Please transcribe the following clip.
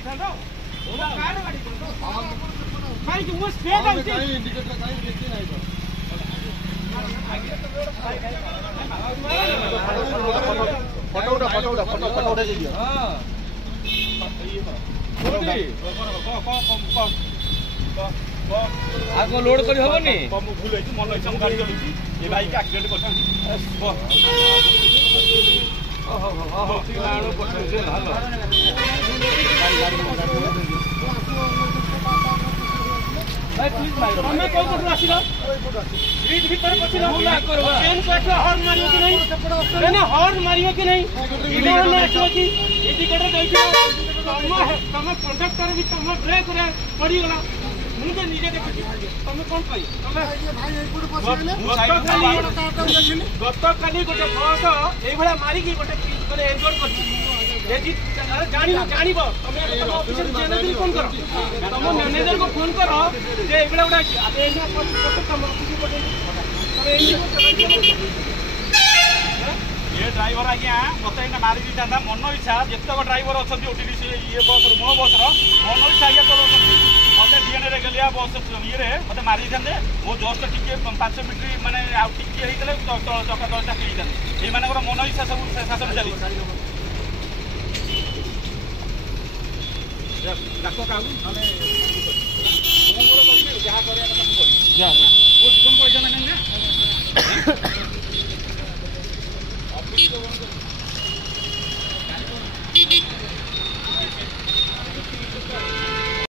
गाड़ी था कार गाड़ी मारी कि मो स्ट्रेट आउट काई इंडिकेटर काई देखि नाही तो फोटो उठा दियो हां आगो लोड करी होबनी मु भूल है मन इच्छा गाड़ी चलुची ए बाइक एक्सीडेंट करछन ओहो लाणो पछे हालो भाई प्लीज भाई हमें कोई पटो आसीला ब्रिज भीतर पछिला ना करबा ट्रेन को एठो हॉर्न मारियो कि नहीं ना हॉर्न मारियो कि नहीं इने ने एठो कि इंडिकेटर दैछि तम कंडक्टर भी तम ब्रेक रे पड़ी गला मुझे नीचे देखि तमे कोन कहि तमे भाई एपुड पछिले गत काली गोटे बस ए भला मारी कि गोटे माने एंजोर करछि एजी जानी तमे ऑफिसर मैनेजर फोन करो तम मैनेजर को फोन करो जे ए भला उडा ए फोटो तम ऑफिस पटे तमे ये ड्राइवर आज्ञा मत मारी दी था मन इच्छा जितक ड्राइवर अच्छा ओटीसी ये बस मो बस मन इच्छा आज्ञा चलाऊँ मत डीएनए गलिया बस ये मत मारी था मो जस्ट टी 5 मिनट माने टी चका दलटा किए ये मन इच्छा सब शासन चली डाक क्या जहाँ कर